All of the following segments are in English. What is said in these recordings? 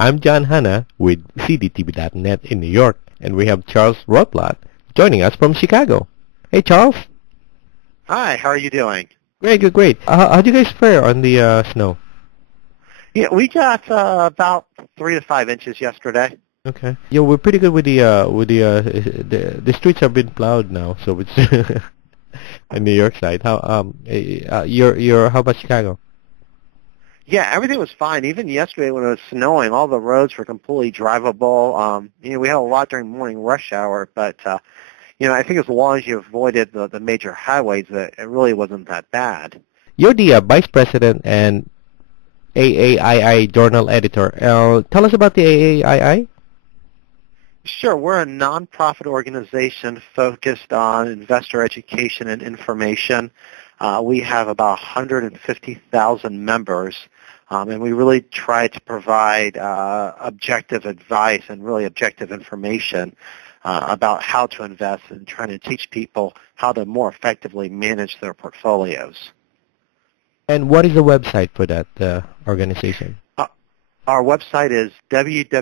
I'm John Hanna with CDTV.net in New York, and we have Charles Rotblut joining us from Chicago. Hey, Charles. Hi, how are you doing? Great, good, great. How'd you guys fare on the snow? Yeah, we got about 3 to 5 inches yesterday. Okay. Yeah, we're pretty good with the streets have been plowed now, so it's on New York side. Your how about Chicago? Yeah, everything was fine. Even yesterday when it was snowing, all the roads were completely drivable. We had a lot during morning rush hour, but I think as long as you avoided the major highways, it really wasn't that bad. You're the vice president and AAII journal editor. Tell us about the AAII. Sure, we're a nonprofit organization focused on investor education and information. We have about 150,000 members, and we really try to provide objective advice and really objective information about how to invest and trying to teach people how to more effectively manage their portfolios. And what is the website for that organization? Our website is www.aai.com.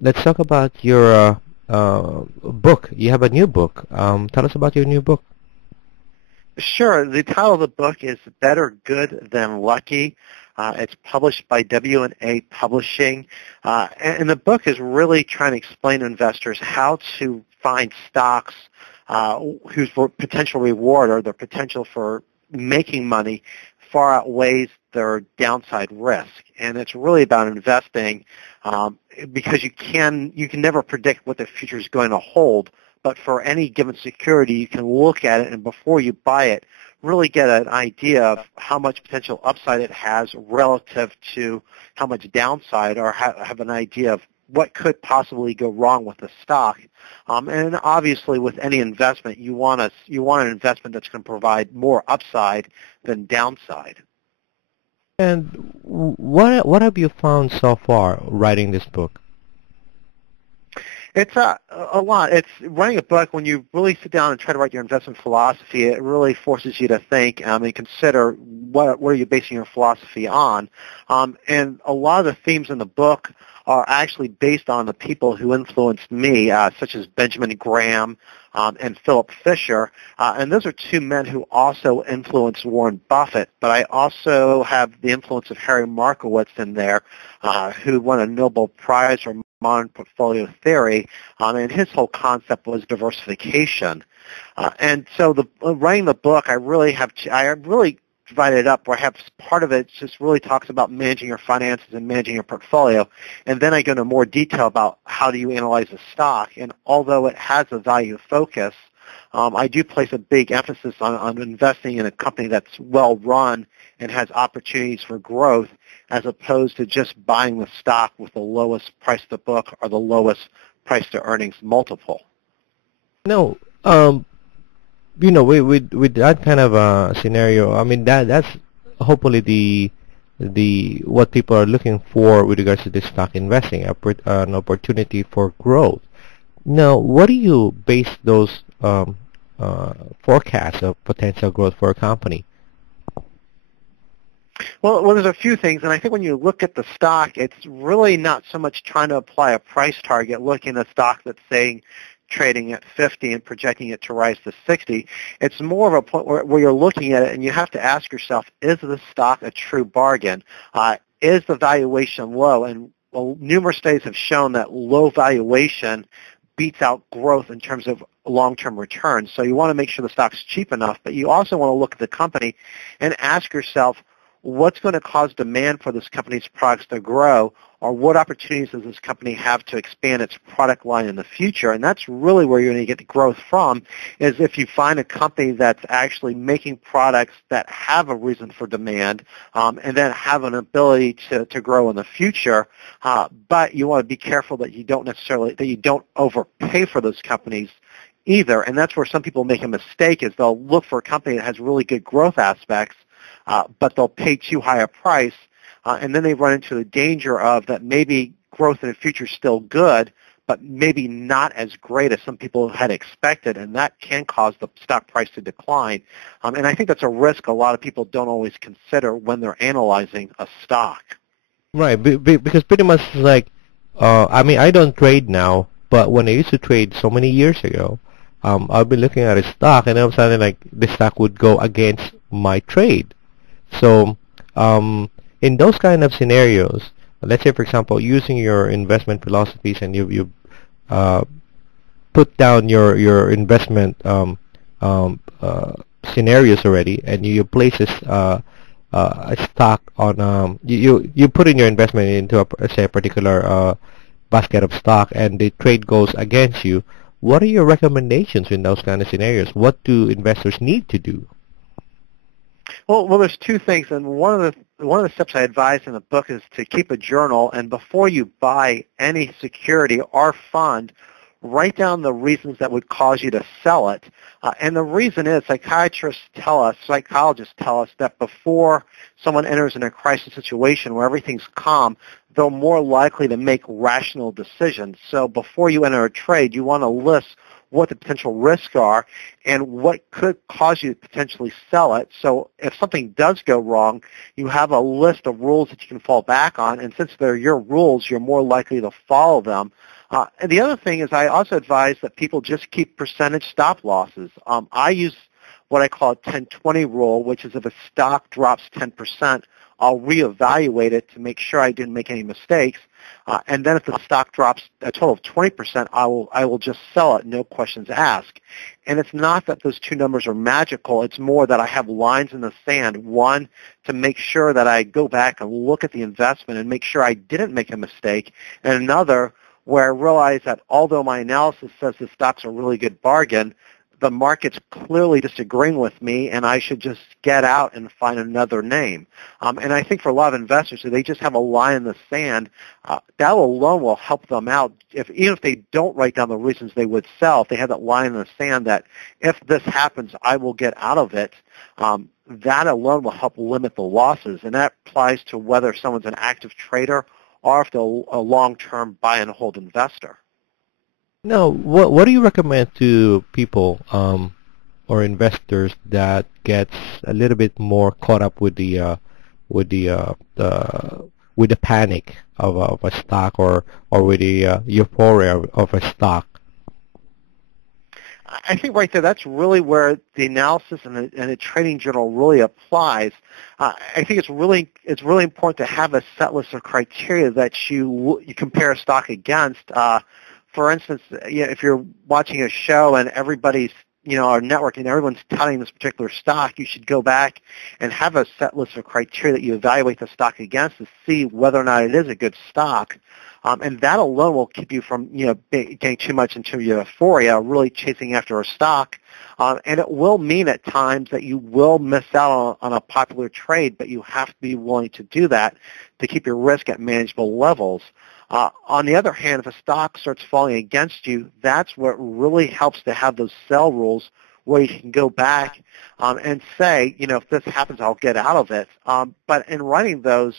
Let's talk about your book. You have a new book. Tell us about your new book. Sure. The title of the book is Better Good Than Lucky. It's published by W&A Publishing. And the book is really trying to explain to investors how to find stocks whose potential reward or their potential for making money far outweighs their downside risk. And it's really about investing because you can never predict what the future is going to hold. But for any given security, you can look at it and before you buy it, really get an idea of how much potential upside it has relative to how much downside, or have an idea of what could possibly go wrong with the stock. And obviously, with any investment, you want an investment that's going to provide more upside than downside. And what have you found so far writing this book? It's a lot. It's writing a book. When you really sit down and try to write your investment philosophy, it really forces you to think and consider what are you basing your philosophy on. And a lot of the themes in the book are actually based on the people who influenced me, such as Benjamin Graham and Philip Fisher. And those are two men who also influenced Warren Buffett. But I also have the influence of Harry Markowitz in there, who won a Nobel Prize for modern portfolio theory, and his whole concept was diversification. And so writing the book, I really divided it up where I have part of it just really talks about managing your finances and managing your portfolio, and then I go into more detail about how do you analyze a stock. And although it has a value focus, I do place a big emphasis on investing in a company that's well run and has opportunities for growth, as opposed to just buying the stock with the lowest price to book or the lowest price to earnings multiple. No, with that kind of a scenario, I mean that's hopefully the what people are looking for with regards to this stock investing, an opportunity for growth. Now, what do you base those forecasts of potential growth for a company? Well, there's a few things, and I think when you look at the stock, it's really not so much trying to apply a price target, looking at a stock that's saying trading at 50 and projecting it to rise to 60. It's more of a point where you're looking at it and you have to ask yourself, is this stock a true bargain? Is the valuation low? And numerous studies have shown that low valuation beats out growth in terms of long-term returns. So you want to make sure the stock's cheap enough, but you also want to look at the company and ask yourself, what's going to cause demand for this company's products to grow, or what opportunities does this company have to expand its product line in the future? And that's really where you're going to get the growth from, is if you find a company that's actually making products that have a reason for demand and then have an ability to grow in the future. But you want to be careful that you don't overpay for those companies either. And that's where some people make a mistake, is they'll look for a company that has really good growth aspects, but they'll pay too high a price, and then they run into the danger of that maybe growth in the future is still good, but maybe not as great as some people had expected, and that can cause the stock price to decline. And I think that's a risk a lot of people don't always consider when they're analyzing a stock. Right, because pretty much like, I mean, I don't trade now, but when I used to trade so many years ago, I'll be looking at a stock, and all of a sudden, like, the stock would go against my trade. So, in those kind of scenarios, let's say, for example, using your investment philosophies, and you put down your investment scenarios already, and you place a stock on you put in your investment into say a particular basket of stock, and the trade goes against you. What are your recommendations in those kind of scenarios? What do investors need to do? Well, there's two things, and one of the steps I advise in the book is to keep a journal, and before you buy any security or fund, write down the reasons that would cause you to sell it. And the reason is psychologists tell us that before someone enters in a crisis situation where everything's calm, they're more likely to make rational decisions. So before you enter a trade, you want to list what the potential risks are and what could cause you to potentially sell it. So if something does go wrong, you have a list of rules that you can fall back on, and since they're your rules, you're more likely to follow them. And the other thing is I also advise that people just keep percentage stop losses. I use what I call a 10-20 rule, which is if a stock drops 10%, I'll reevaluate it to make sure I didn't make any mistakes. And then if the stock drops a total of 20%, I will just sell it, no questions asked. And it's not that those two numbers are magical. It's more that I have lines in the sand, one, to make sure that I go back and look at the investment and make sure I didn't make a mistake, and another where I realize that although my analysis says the stock's a really good bargain, the market's clearly disagreeing with me, and I should just get out and find another name. And I think for a lot of investors, if they just have a line in the sand, that alone will help them out. Even if they don't write down the reasons they would sell, if they have that line in the sand that if this happens, I will get out of it, that alone will help limit the losses. And that applies to whether someone's an active trader or if they're a long-term buy-and-hold investor. Now, what do you recommend to people or investors that gets a little bit more caught up with the panic of a stock or with the euphoria of a stock? I think right there, that's really where the analysis and the trading journal really applies. I think it's really important to have a set list of criteria that you compare a stock against. For instance, if you're watching a show and everybody's our network and everyone's touting this particular stock, you should go back and have a set list of criteria that you evaluate the stock against to see whether or not it is a good stock. And that alone will keep you from, getting too much into euphoria, really chasing after a stock. And it will mean at times that you will miss out on a popular trade, but you have to be willing to do that to keep your risk at manageable levels. On the other hand, if a stock starts falling against you, that's what really helps to have those sell rules where you can go back and say, if this happens, I'll get out of it. But in writing those,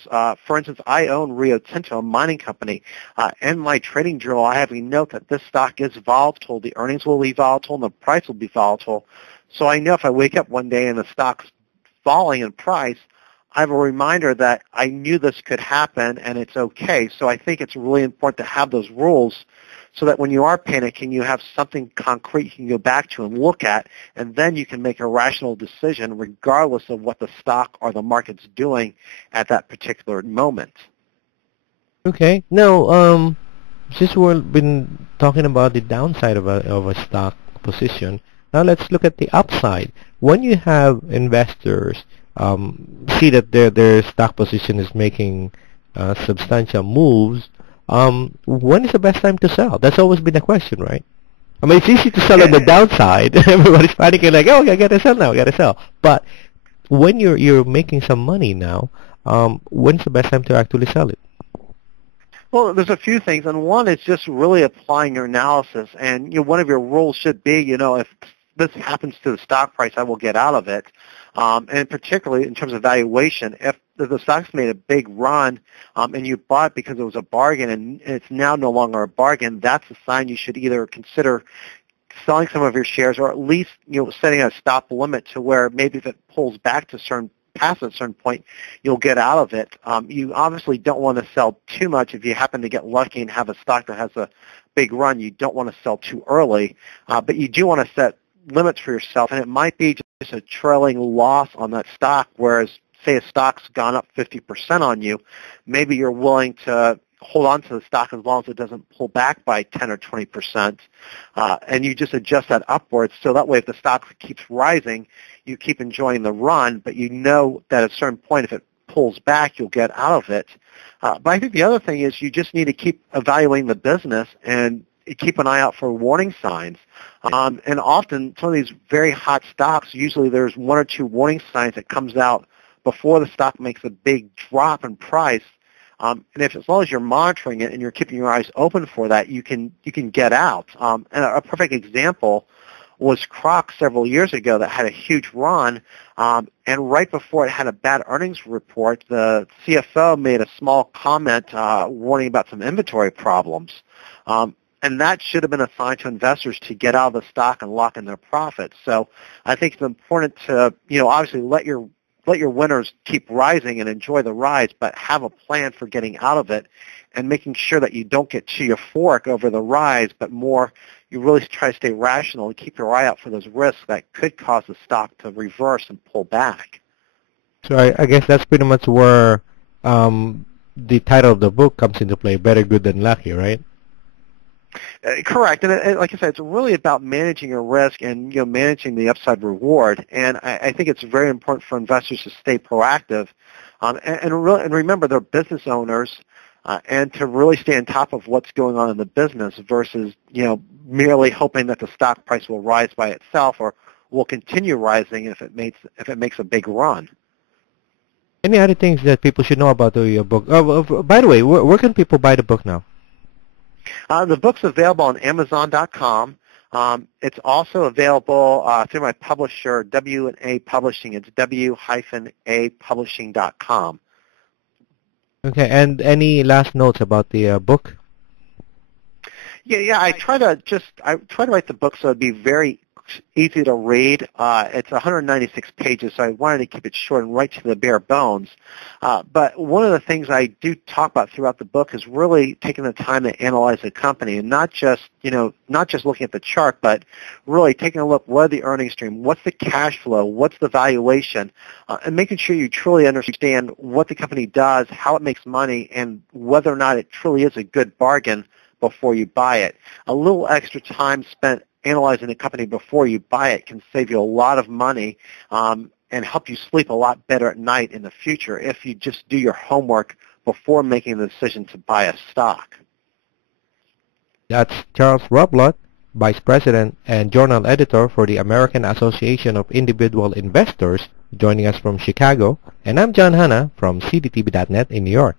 for instance, I own Rio Tinto, a mining company. In my trading journal, I have a note that this stock is volatile, the earnings will be volatile, and the price will be volatile. So I know if I wake up one day and the stock's falling in price, I have a reminder that I knew this could happen and it's okay. So I think it's really important to have those rules so that when you are panicking, you have something concrete you can go back to and look at, and then you can make a rational decision regardless of what the stock or the market's doing at that particular moment. Okay. Now, since we've been talking about the downside of a stock position, now let's look at the upside. When you have investors see that their stock position is making substantial moves, when is the best time to sell? That's always been a question, right? I mean, it's easy to sell on the downside. Everybody's panicking like, oh, I gotta sell now, I gotta sell. But when you're making some money now, when's the best time to actually sell it? Well, there's a few things, and one is just really applying your analysis. And one of your rules should be, if this happens to the stock price, I will get out of it. And particularly in terms of valuation, if the stock's made a big run and you bought it because it was a bargain and it's now no longer a bargain, that's a sign you should either consider selling some of your shares or at least setting a stop limit to where maybe if it pulls back to past a certain point, you'll get out of it. You obviously don't want to sell too much. If you happen to get lucky and have a stock that has a big run, you don't want to sell too early, but you do want to set limits for yourself, and it might be just a trailing loss on that stock, whereas say a stock's gone up 50% on you, maybe you're willing to hold on to the stock as long as it doesn't pull back by 10 or 20%, and you just adjust that upwards. So that way if the stock keeps rising, you keep enjoying the run, but you know that at a certain point if it pulls back, you'll get out of it. But I think the other thing is you just need to keep evaluating the business and keep an eye out for warning signs. And often some of these very hot stocks, usually there's one or two warning signs that comes out before the stock makes a big drop in price. And if as long as you're monitoring it and you're keeping your eyes open for that, you can get out. And a perfect example was Croc several years ago that had a huge run, and right before it had a bad earnings report, the CFO made a small comment warning about some inventory problems. And that should have been a sign to investors to get out of the stock and lock in their profits. So I think it's important to, obviously let your winners keep rising and enjoy the rise, but have a plan for getting out of it and making sure that you don't get too euphoric over the rise, but more you really try to stay rational and keep your eye out for those risks that could cause the stock to reverse and pull back. So I guess that's pretty much where the title of the book comes into play, Better Good Than Lucky, right? Correct, and like I said, it's really about managing your risk and managing the upside reward. And I think it's very important for investors to stay proactive, and remember they're business owners, and to really stay on top of what's going on in the business versus merely hoping that the stock price will rise by itself or will continue rising if it makes a big run. Any other things that people should know about your book? By the way, where can people buy the book now? The book's available on Amazon.com. It's also available through my publisher, W&A Publishing. It's w-apublishing.com. Okay, and any last notes about the book? Yeah. I try to write the book so it'd be very easy to read. It's 196 pages, so I wanted to keep it short and right to the bare bones. But one of the things I do talk about throughout the book is really taking the time to analyze the company, and not just looking at the chart, but really taking a look, what are the earnings stream, what's the cash flow, what's the valuation, and making sure you truly understand what the company does, how it makes money, and whether or not it truly is a good bargain before you buy it. A little extra time spent analyzing a company before you buy it can save you a lot of money and help you sleep a lot better at night in the future if you just do your homework before making the decision to buy a stock. That's Charles Rotblut, Vice President and Journal Editor for the American Association of Individual Investors, joining us from Chicago. And I'm John Hanna from cdtv.net in New York.